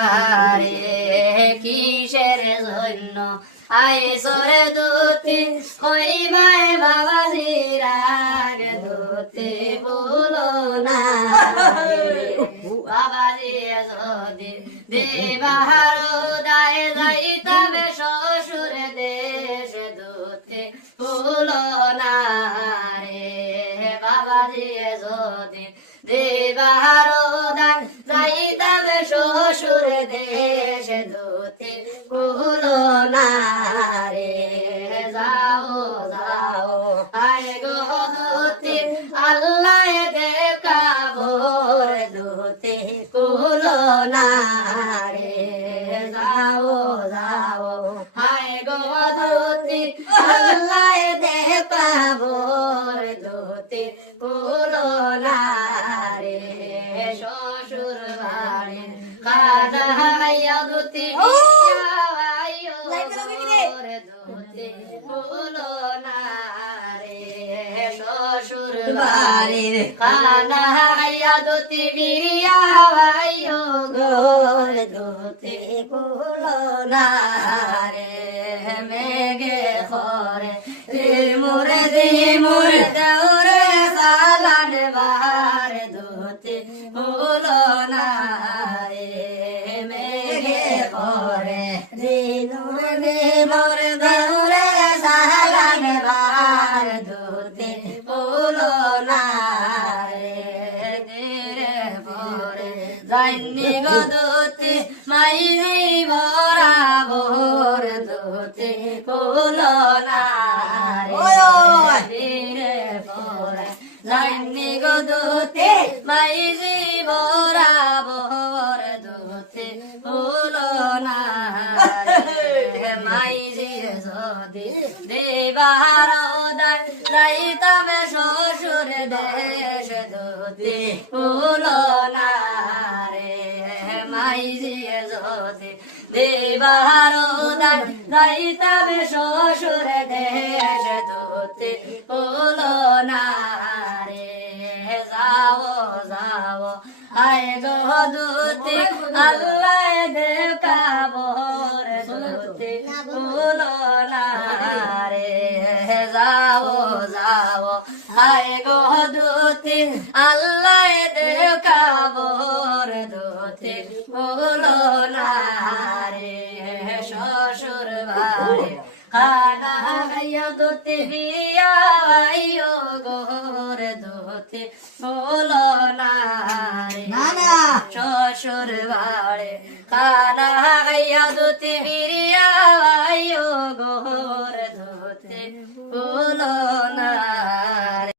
আরে কিসের জন্য আইসরে দুতি কইবাই বাবাজি রাগ দুতি বলো না বাবাজি যদি দেবাহার দায় যাইতাবে শ্বশুর দেশ দুতি বলো না রে বাবাজি যদি দেবাহার দায় যাইতাবে শ্বশুর দেশ দুতি বলো না রে যাও যাও আয় গো দুতি আল্লাহ দেখাবর দুতি বলো না রে যাও যাও আয় গো দুতি আল্লাহ দেখাবর দুতি বলো না রে শ্বশুর বাড়ি কাদাইয়া দুতি বলো না রে শ্বশুর বাড়ির কানাইয়া দুতি বিরিয়াইও গোর দুতি বলো না রে মেঘে খরে রিমুরে দৌড়ে সালান বার দুতি বলো না রে মেঘে খরে রিমুরে দৌড়ে সালান বার দুতি বলো না রে ধীরে পরে জানি গো দুতি মাইনি বরাবর দুতি বলো না রে ধীরে পরে জানি গো দুতি মাইনি বরাবর দুতি বলো না রে মাইজি যদি দেবার দায় যাইতাবে শ্বশুর দেশ দুতি বলো না রে মাইজি যদি দেবার দায় যাইতাবে শ্বশুর দেশ দুতি বলো না রে যাও যাও আয় গো দুতি আল্লাহ দেখাবর দুতি বলো না রে যাও যাও আয় গো দুতি আল্লাহ দেখাবর দুতি বলো না রে শ্বশুর বাড়ি খানা গাইয়া দুতি বিয়াইও গোর দুতি বলো না রে শ্বশুর বাড়ি খানা গাইয়া দুতি বিয়াইও গোর দুতি বলো